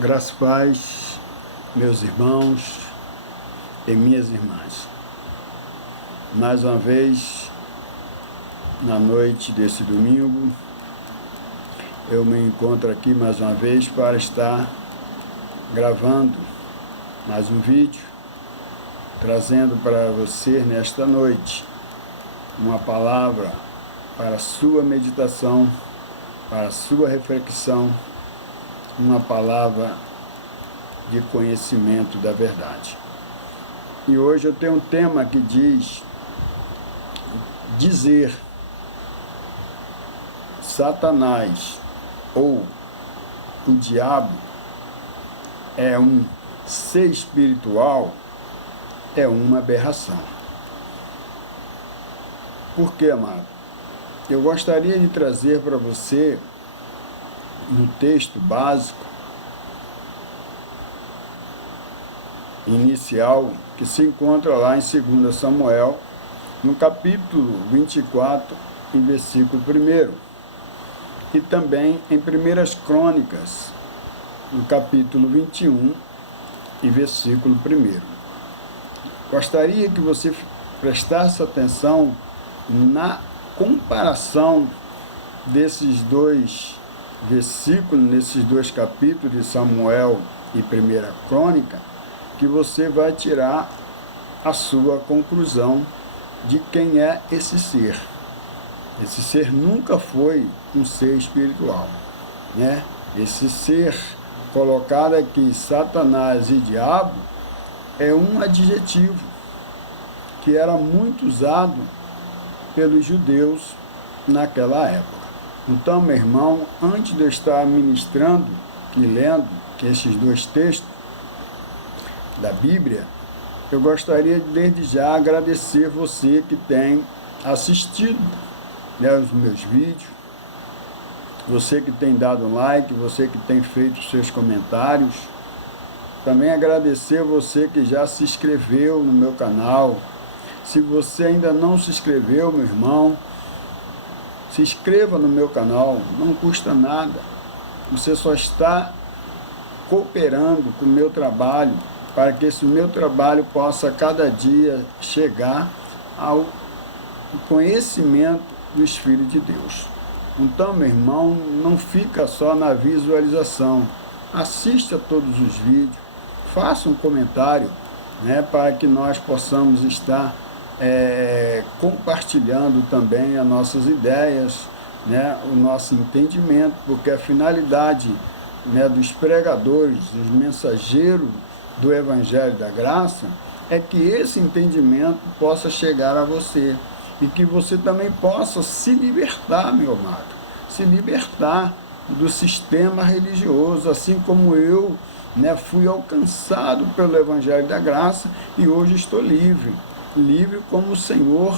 Graças e paz, meus irmãos e minhas irmãs. Mais uma vez, na noite desse domingo, eu me encontro aqui mais uma vez para estar gravando mais um vídeo, trazendo para você nesta noite uma palavra para a sua meditação, para a sua reflexão, uma palavra de conhecimento da verdade. E hoje eu tenho um tema que diz: dizer Satanás ou o diabo é um ser espiritual é uma aberração. Por quê, amado? Eu gostaria de trazer para você no texto básico, inicial, que se encontra lá em 2 Samuel, no capítulo 24, em versículo 1, e também em 1 Crônicas, no capítulo 21, e versículo 1. Gostaria que você prestasse atenção na comparação desses dois versículos, nesses dois capítulos de Samuel e 1 Crônica, que você vai tirar a sua conclusão de quem é esse ser. Esse ser nunca foi um ser espiritual, né? Esse ser colocado aqui, Satanás e diabo, é um adjetivo que era muito usado pelos judeus naquela época. Então, meu irmão, antes de eu estar ministrando e lendo esses dois textos da Bíblia, eu gostaria de, desde já, agradecer você que tem assistido, né, os meus vídeos, você que tem dado like, você que tem feito seus comentários. Também agradecer você que já se inscreveu no meu canal. Se você ainda não se inscreveu, meu irmão, se inscreva no meu canal, não custa nada. Você só está cooperando com o meu trabalho, para que esse meu trabalho possa cada dia chegar ao conhecimento dos filhos de Deus. Então, meu irmão, não fica só na visualização. Assista todos os vídeos, faça um comentário, né, para que nós possamos estar compartilhando também as nossas ideias, né, o nosso entendimento, porque a finalidade, né, dos pregadores, dos mensageiros do Evangelho da Graça, é que esse entendimento possa chegar a você e que você também possa se libertar, meu amado, se libertar do sistema religioso, assim como eu, né, fui alcançado pelo Evangelho da Graça e hoje estou livre como o Senhor,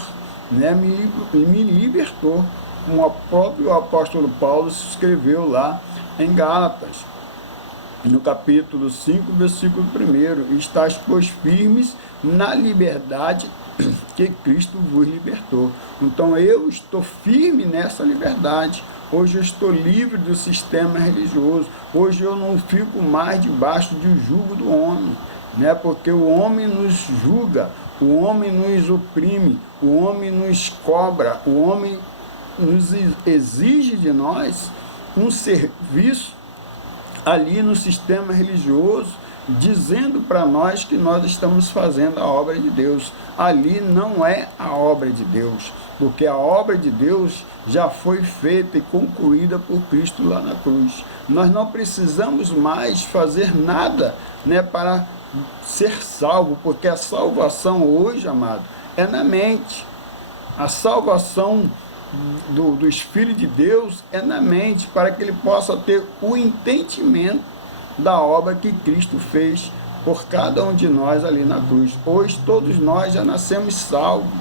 né, me libertou, como o próprio apóstolo Paulo escreveu lá em Gálatas, no capítulo 5, versículo 1, estáis, pois, firmes na liberdade que Cristo vos libertou. Então eu estou firme nessa liberdade. Hoje eu estou livre do sistema religioso. Hoje eu não fico mais debaixo do jugo do homem, né? Porque o homem nos julga, o homem nos oprime, o homem nos cobra, o homem nos exige de nós um serviço ali no sistema religioso, dizendo para nós que nós estamos fazendo a obra de Deus. Ali não é a obra de Deus, porque a obra de Deus já foi feita e concluída por Cristo lá na cruz. Nós não precisamos mais fazer nada, né, para ser salvo, porque a salvação hoje, amado, é na mente. A salvação dos filhos de Deus é na mente, para que ele possa ter o entendimento da obra que Cristo fez por cada um de nós ali na cruz. Hoje todos nós já nascemos salvos,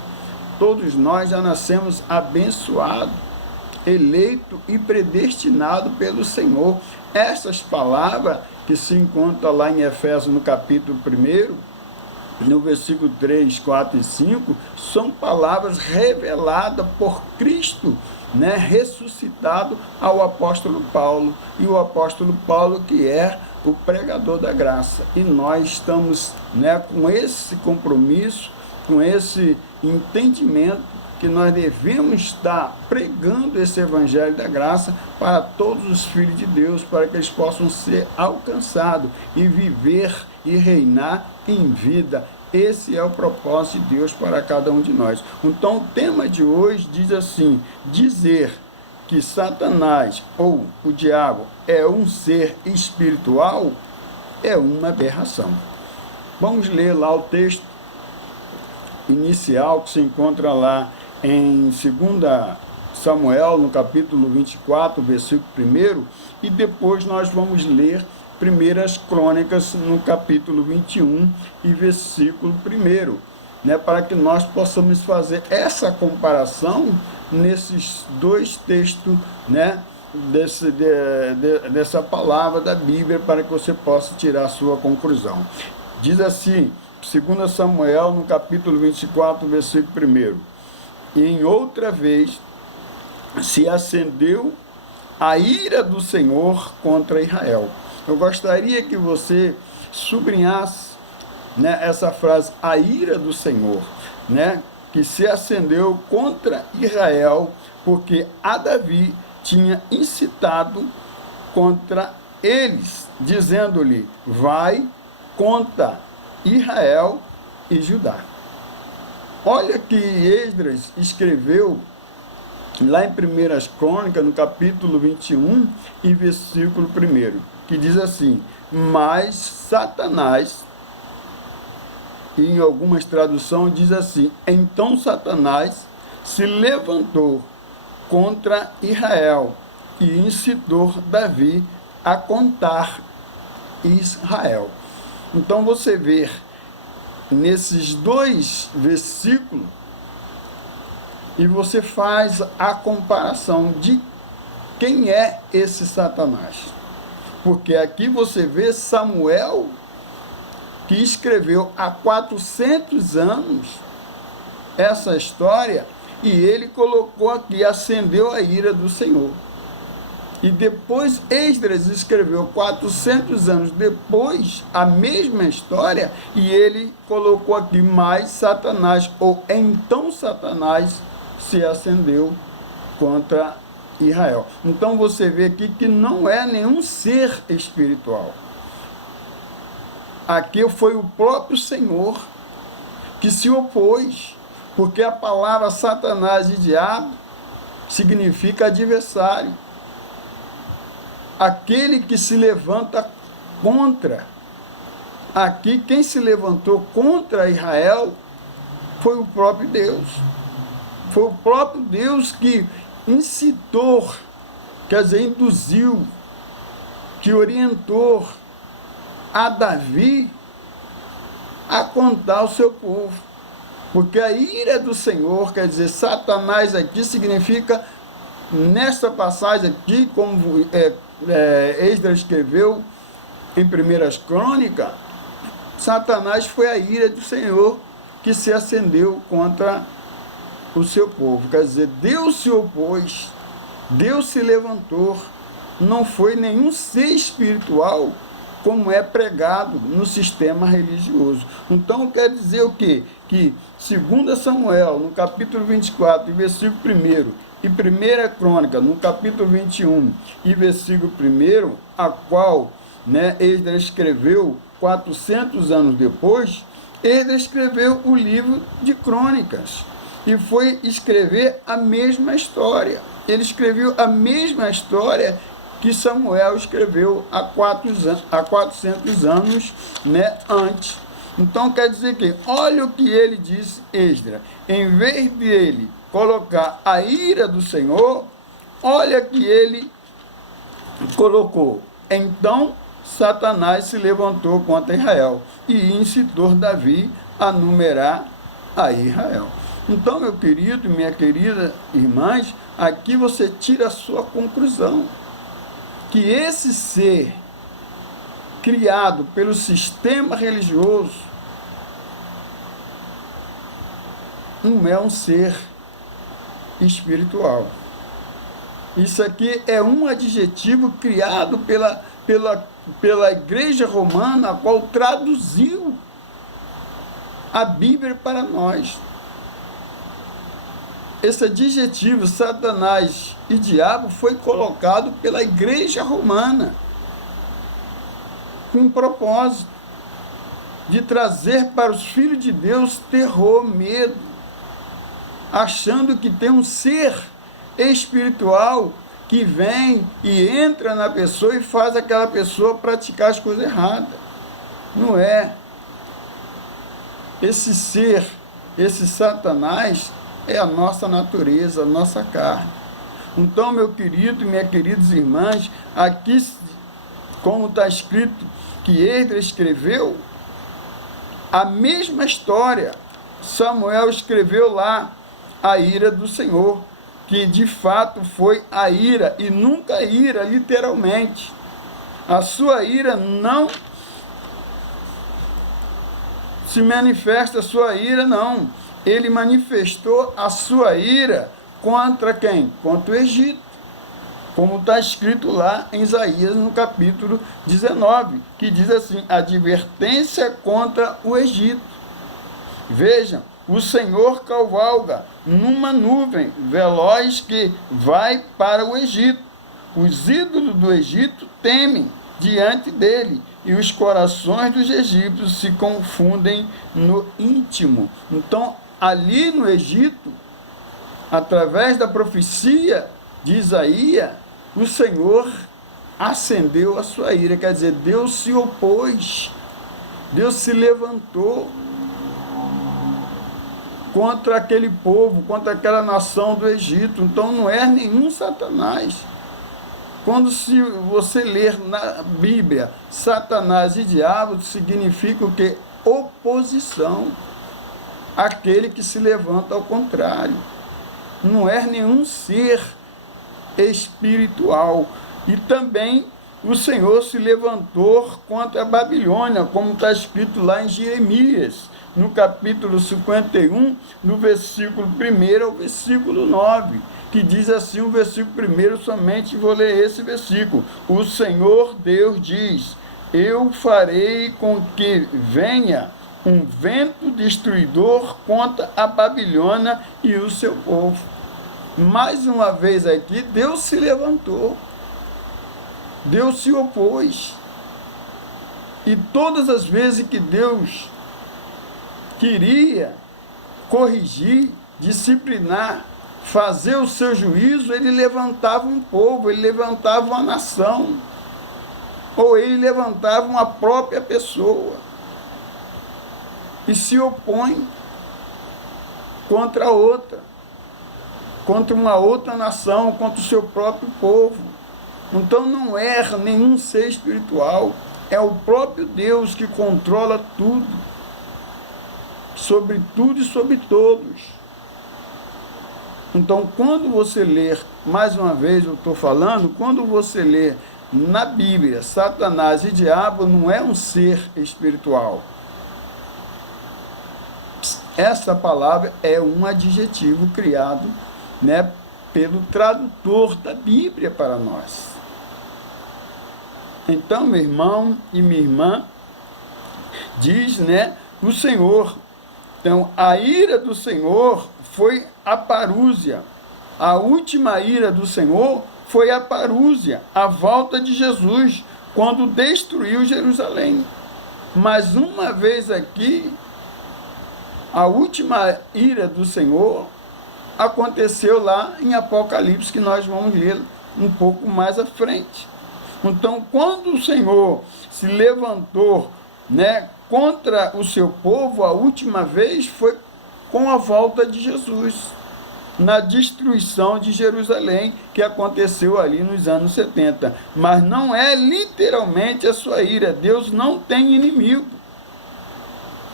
todos nós já nascemos abençoados, eleito e predestinado pelo Senhor. Essas palavras que se encontram lá em Efésios, no capítulo 1, no versículo 3, 4 e 5, são palavras reveladas por Cristo, né, ressuscitado ao apóstolo Paulo. E o apóstolo Paulo, que é o pregador da graça. E nós estamos, né, com esse compromisso, com esse entendimento que nós devemos estar pregando esse evangelho da graça para todos os filhos de Deus, para que eles possam ser alcançados e viver e reinar em vida. Esse é o propósito de Deus para cada um de nós. Então, o tema de hoje diz assim: dizer que Satanás ou o diabo é um ser espiritual é uma aberração. Vamos ler lá o texto inicial que se encontra lá em 2 Samuel, no capítulo 24, versículo 1, e depois nós vamos ler 1 Crônicas, no capítulo 21 e versículo 1, né, para que nós possamos fazer essa comparação nesses dois textos, né, dessa palavra da Bíblia, para que você possa tirar a sua conclusão. Diz assim, 2 Samuel, no capítulo 24, versículo 1, e em outra vez se acendeu a ira do Senhor contra Israel. Eu gostaria que você sublinhasse, né, essa frase, a ira do Senhor, né, que se acendeu contra Israel, porque a Davi tinha incitado contra eles, dizendo-lhe: vai contra Israel e Judá. Olha que Esdras escreveu lá em 1 Crônicas, no capítulo 21 e versículo 1, que diz assim: mas Satanás, e em algumas traduções diz assim: então Satanás se levantou contra Israel e incitou Davi a contar Israel. Então você vê nesses dois versículos e você faz a comparação de quem é esse Satanás. Porque aqui você vê Samuel, que escreveu há 400 anos essa história, e ele colocou aqui, acendeu a ira do Senhor. E depois Esdras escreveu 400 anos depois a mesma história, e ele colocou aqui: mais Satanás, ou então Satanás se acendeu contra Israel. Então você vê aqui que não é nenhum ser espiritual. Aqui foi o próprio Senhor que se opôs, porque a palavra Satanás e diabo significa adversário. Aquele que se levanta contra. Aqui quem se levantou contra Israel foi o próprio Deus. Foi o próprio Deus que incitou, quer dizer, induziu, que orientou a Davi a contar o seu povo. Porque a ira do Senhor, quer dizer, Satanás aqui significa, nesta passagem aqui, como Esdras escreveu em 1 Crônicas, Satanás foi a ira do Senhor que se acendeu contra o seu povo. Quer dizer, Deus se opôs, Deus se levantou, não foi nenhum ser espiritual como é pregado no sistema religioso. Então quer dizer o quê? Que 2 Samuel, no capítulo 24, versículo 1, e 1 Crônica, no capítulo 21 e versículo 1, a qual, né, Esdras escreveu 400 anos depois, Esdras escreveu o livro de Crônicas e foi escrever a mesma história. Ele escreveu a mesma história que Samuel escreveu há 400 anos, né, antes. Então quer dizer que, olha o que ele disse, Esdras, em vez de ele colocar a ira do Senhor, olha que ele colocou: então Satanás se levantou contra Israel e incitou Davi a numerar a Israel. Então, meu querido e minha querida irmãs, aqui você tira a sua conclusão, que esse ser criado pelo sistema religioso não é um ser espiritual. Isso aqui é um adjetivo criado pela Igreja Romana, a qual traduziu a Bíblia para nós. Esse adjetivo, Satanás e diabo, foi colocado pela Igreja Romana com um propósito de trazer para os filhos de Deus terror, medo, achando que tem um ser espiritual que vem e entra na pessoa e faz aquela pessoa praticar as coisas erradas. Não é. Esse ser, esse Satanás, é a nossa natureza, a nossa carne. Então, meu querido e minhas queridas irmãs, aqui, como está escrito que Esdras escreveu, a mesma história, Samuel escreveu lá a ira do Senhor, que de fato foi a ira, e nunca ira, literalmente. A sua ira não se manifesta, a sua ira não. Ele manifestou a sua ira contra quem? Contra o Egito. Como está escrito lá em Isaías, no capítulo 19, que diz assim: advertência contra o Egito. Vejam, o Senhor cavalga numa nuvem veloz que vai para o Egito. Os ídolos do Egito temem diante dele, e os corações dos egípcios se confundem no íntimo. Então, ali no Egito, através da profecia de Isaías, o Senhor acendeu a sua ira, quer dizer, Deus se opôs, Deus se levantou contra aquele povo, contra aquela nação do Egito. Então não é nenhum Satanás. Quando você ler na Bíblia Satanás e diabo, significa o quê? Oposição. Aquele que se levanta ao contrário. Não é nenhum ser espiritual. E também o Senhor se levantou contra a Babilônia, como está escrito lá em Jeremias, no capítulo 51, no versículo 1 ao versículo 9, que diz assim o versículo 1, somente vou ler esse versículo. O Senhor Deus diz: eu farei com que venha um vento destruidor contra a Babilônia e o seu povo. Mais uma vez aqui, Deus se levantou, Deus se opôs. E todas as vezes que Deus queria corrigir, disciplinar, fazer o seu juízo, ele levantava um povo, ele levantava uma nação, ou ele levantava uma própria pessoa e se opõe contra a outra, contra uma outra nação, contra o seu próprio povo. Então não é nenhum ser espiritual, é o próprio Deus que controla tudo, sobre tudo e sobre todos. Então, quando você ler, mais uma vez eu estou falando, quando você ler na Bíblia Satanás e diabo, não é um ser espiritual. Essa palavra é um adjetivo criado, né, pelo tradutor da Bíblia para nós. Então, meu irmão e minha irmã, diz, né, o Senhor. Então, a ira do Senhor foi a parúzia. A última ira do Senhor foi a parúzia, a volta de Jesus, quando destruiu Jerusalém. Mas uma vez aqui, a última ira do Senhor aconteceu lá em Apocalipse, que nós vamos ler um pouco mais à frente. Então, quando o Senhor se levantou, né, contra o seu povo, a última vez foi com a volta de Jesus, na destruição de Jerusalém, que aconteceu ali nos anos 70. Mas não é literalmente a sua ira. Deus não tem inimigo.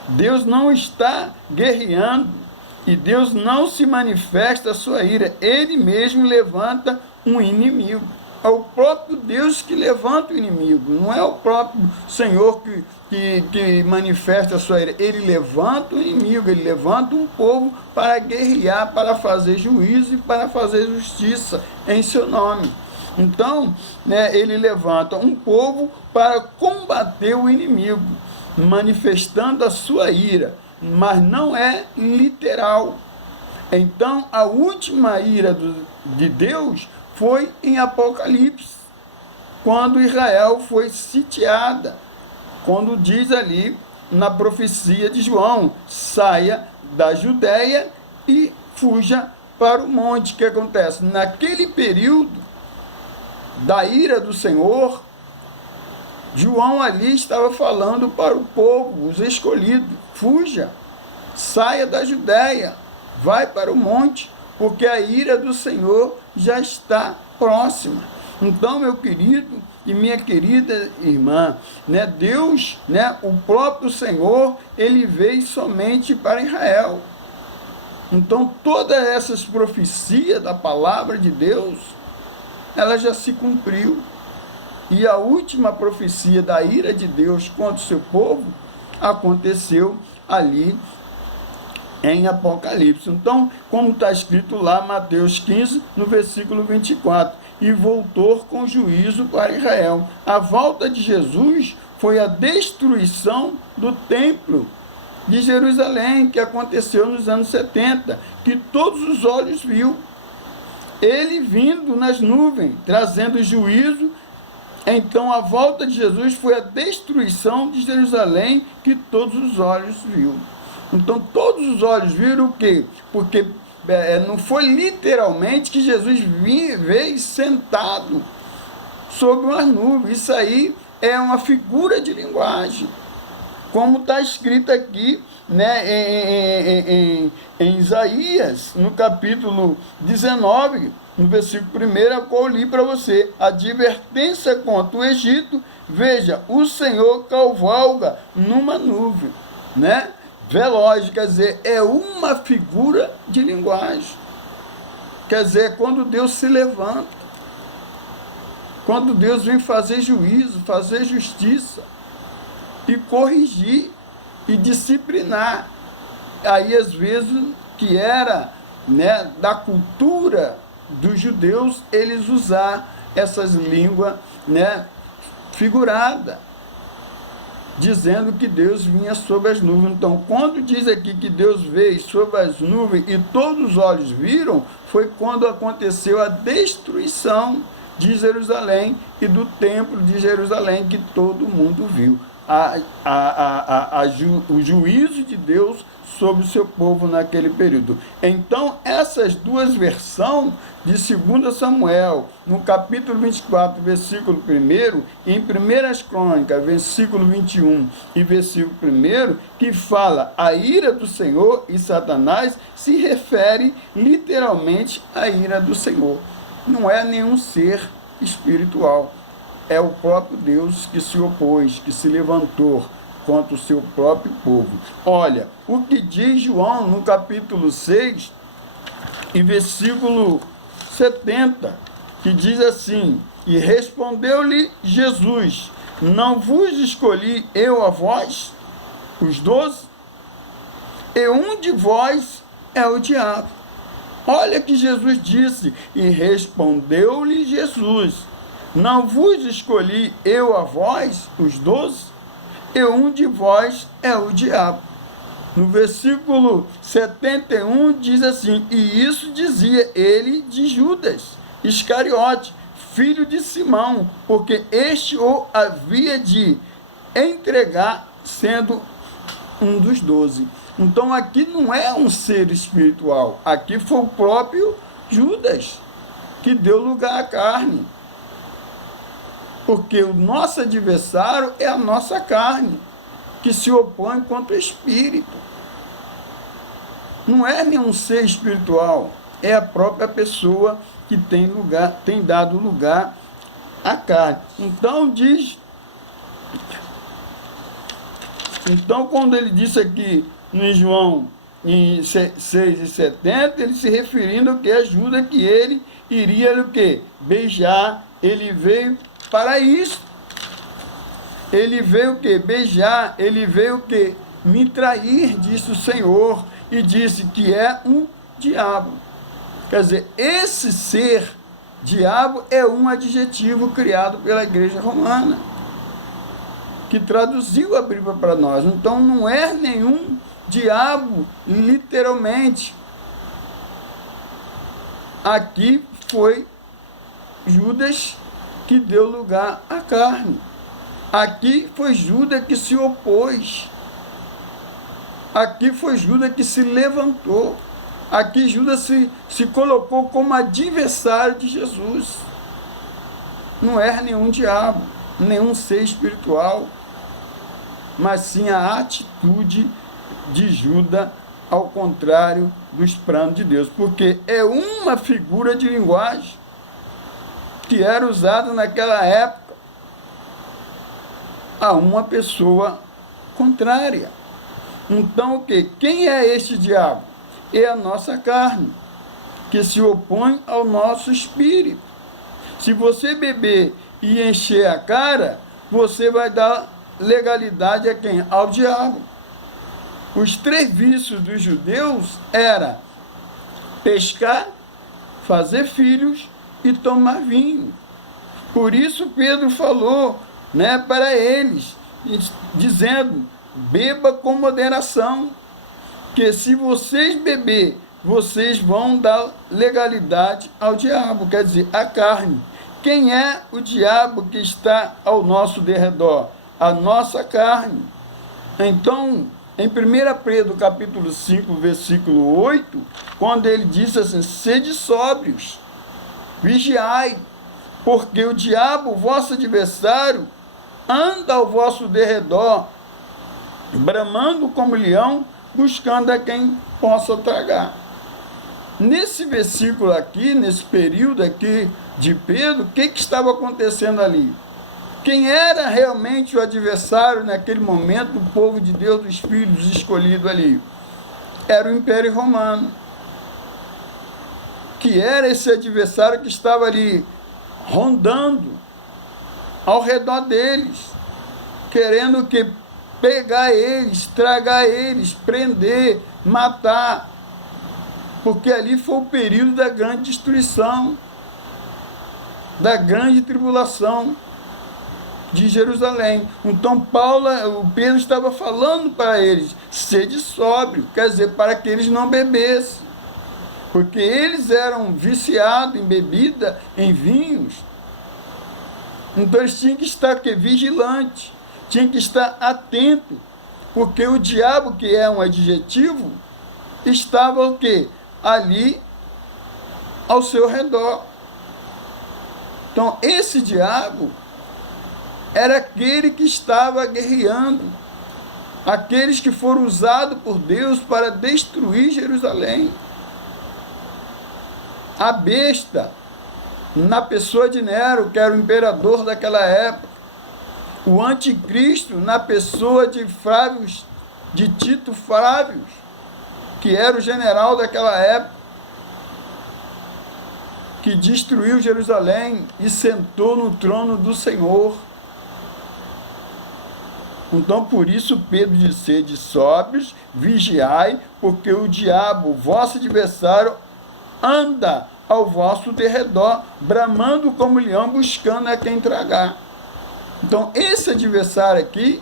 Deus não está guerreando. E Deus não se manifesta a sua ira. Ele mesmo levanta um inimigo. É o próprio Deus que levanta o inimigo. Não é o próprio Senhor que manifesta a sua ira. Ele levanta o inimigo, ele levanta um povo para guerrear, para fazer juízo e para fazer justiça em seu nome. Então, né, ele levanta um povo para combater o inimigo, manifestando a sua ira, mas não é literal. Então, a última ira de Deus foi em Apocalipse, quando Israel foi sitiada, quando diz ali na profecia de João, saia da Judéia e fuja para o monte. O que acontece? Naquele período da ira do Senhor, João ali estava falando para o povo, os escolhidos, fuja, saia da Judéia, vai para o monte, porque a ira do Senhor já está próxima. Então, meu querido e minha querida irmã, né, Deus, né, o próprio Senhor, ele veio somente para Israel. Então, todas essas profecias da palavra de Deus, ela já se cumpriu. E a última profecia da ira de Deus contra o seu povo aconteceu ali em Apocalipse. Então, como está escrito lá, Mateus 15, no versículo 24, e voltou com juízo para Israel. A volta de Jesus foi a destruição do templo de Jerusalém, que aconteceu nos anos 70, que todos os olhos viu. Ele vindo nas nuvens, trazendo juízo. Então, a volta de Jesus foi a destruição de Jerusalém, que todos os olhos viu. Então, todos os olhos viram o quê? Porque não foi literalmente que Jesus veio sentado sobre uma nuvem. Isso aí é uma figura de linguagem, como está escrito aqui, né, em Isaías, no capítulo 19, no versículo 1, qual eu li para você: advertência contra o Egito, veja, o Senhor cavalga numa nuvem, né? Veloz, quer dizer, é uma figura de linguagem. Quer dizer, quando Deus se levanta, quando Deus vem fazer juízo, fazer justiça, e corrigir, e disciplinar. Aí, às vezes, que era, né, da cultura dos judeus, eles usar essas línguas, né, figuradas, dizendo que Deus vinha sobre as nuvens. Então, quando diz aqui que Deus veio sobre as nuvens e todos os olhos viram, foi quando aconteceu a destruição de Jerusalém e do templo de Jerusalém, que todo mundo viu. O juízo de Deus sobre o seu povo naquele período. Então, essas duas versões de 2 Samuel, no capítulo 24, versículo 1, e em 1 Crônicas, versículo 21 e versículo 1, que fala a ira do Senhor e Satanás, se refere literalmente à ira do Senhor. Não é nenhum ser espiritual. É o próprio Deus que se opôs, que se levantou contra o seu próprio povo. Olha, o que diz João no capítulo 6, e versículo 70, que diz assim: e respondeu-lhe Jesus, não vos escolhi eu a vós, os 12? E um de vós é o diabo. Olha que Jesus disse, e respondeu-lhe Jesus, não vos escolhi eu a vós, os 12? E um de vós é o diabo. No versículo 71 diz assim, e isso dizia ele de Judas Iscariote, filho de Simão, porque este o havia de entregar, sendo um dos 12. Então aqui não é um ser espiritual, aqui foi o próprio Judas que deu lugar à carne. Porque o nosso adversário é a nossa carne, que se opõe contra o espírito. Não é nenhum ser espiritual, é a própria pessoa que tem dado lugar à carne. Então quando ele disse aqui em João em 6:70, ele se referindo ao que ajuda que ele iria o quê? Beijar. Ele veio para isso. Ele veio o quê? Beijar. Ele veio o quê? Me trair, disse o Senhor, e disse que é um diabo. Quer dizer, esse ser diabo é um adjetivo criado pela Igreja Romana, que traduziu a Bíblia para nós. Então não é nenhum diabo, literalmente. Aqui foi Judas que deu lugar à carne. Aqui foi Judas que se opôs. Aqui foi Judas que se levantou. Aqui Judas se colocou como adversário de Jesus. Não é nenhum diabo, nenhum ser espiritual, mas sim a atitude de Judas ao contrário dos planos de Deus, porque é uma figura de linguagem que era usada naquela época a uma pessoa contrária. Então o que? Quem é este diabo? É a nossa carne, que se opõe ao nosso espírito. Se você beber e encher a cara, você vai dar legalidade a quem? Ao diabo. Os 3 vícios dos judeus era pescar, fazer filhos e tomar vinho. Por isso Pedro falou, né, para eles, dizendo, beba com moderação, que se vocês beber, vocês vão dar legalidade ao diabo, quer dizer, à carne. Quem é o diabo que está ao nosso derredor? A nossa carne. Então, em 1 Pedro capítulo 5, versículo 8, quando ele diz assim, sede sóbrios, vigiai, porque o diabo, vosso adversário, anda ao vosso derredor, bramando como leão, buscando a quem possa tragar. Nesse versículo aqui, nesse período aqui de Pedro, o que estava acontecendo ali? Quem era realmente o adversário naquele momento do povo de Deus, dos filhos escolhidos ali? Era o Império Romano. Que era esse adversário que estava ali rondando ao redor deles, querendo que pegar eles, tragar eles, prender, matar, porque ali foi o período da grande destruição, da grande tribulação de Jerusalém. Então o Pedro estava falando para eles, sede sóbrio, quer dizer, para que eles não bebessem, porque eles eram viciados em bebida, em vinhos. Então eles tinham que estar vigilante, tinham que estar atento, porque o diabo, que é um adjetivo, estava o quê? Ali ao seu redor. Então esse diabo era aquele que estava guerreando, aqueles que foram usados por Deus para destruir Jerusalém. A besta, na pessoa de Nero, que era o imperador daquela época, o anticristo, na pessoa de Tito Frávios, que era o general daquela época, que destruiu Jerusalém e sentou no trono do Senhor. Então, por isso, Pedro diz, sede sóbrios, vigiai, porque o diabo, vosso adversário, anda ao vosso derredor, bramando como leão, buscando a quem tragar. Então, esse adversário aqui,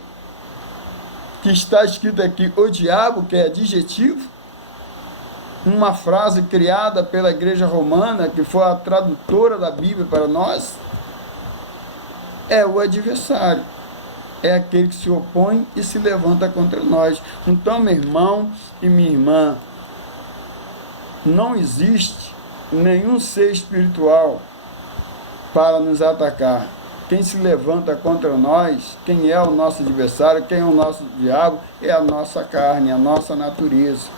que está escrito aqui, o diabo, que é adjetivo, uma frase criada pela Igreja Romana, que foi a tradutora da Bíblia para nós, é o adversário. É aquele que se opõe e se levanta contra nós. Então, meu irmão e minha irmã, não existe nenhum ser espiritual para nos atacar. Quem se levanta contra nós, quem é o nosso adversário, quem é o nosso diabo, é a nossa carne, a nossa natureza.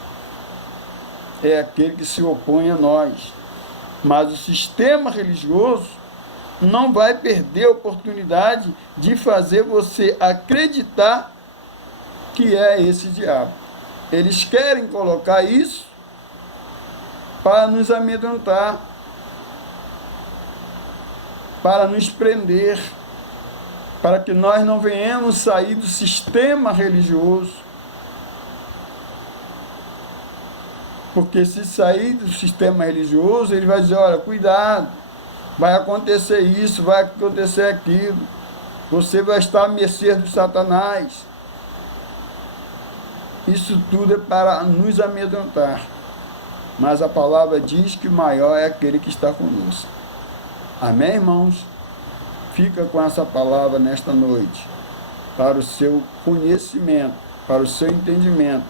É aquele que se opõe a nós. Mas o sistema religioso não vai perder a oportunidade de fazer você acreditar que é esse diabo. Eles querem colocar isso para nos amedrontar, para nos prender, para que nós não venhamos sair do sistema religioso. Porque se sair do sistema religioso, ele vai dizer, olha, cuidado, vai acontecer isso, vai acontecer aquilo. Você vai estar à mercê do Satanás. Isso tudo é para nos amedrontar. Mas a palavra diz que o maior é aquele que está conosco. Amém, irmãos? Fica com essa palavra nesta noite, para o seu conhecimento, para o seu entendimento,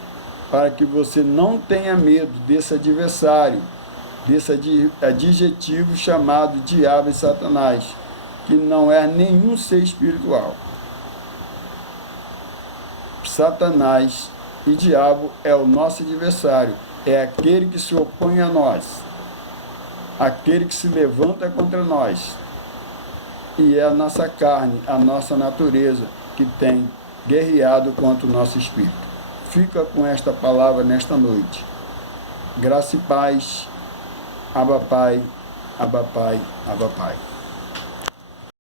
para que você não tenha medo desse adversário, desse adjetivo chamado diabo e Satanás, que não é nenhum ser espiritual. Satanás e diabo é o nosso adversário, é aquele que se opõe a nós, aquele que se levanta contra nós, e é a nossa carne, a nossa natureza, que tem guerreado contra o nosso espírito. Fica com esta palavra nesta noite. Graça e paz. Abba Pai, Abba Pai, Abba Pai.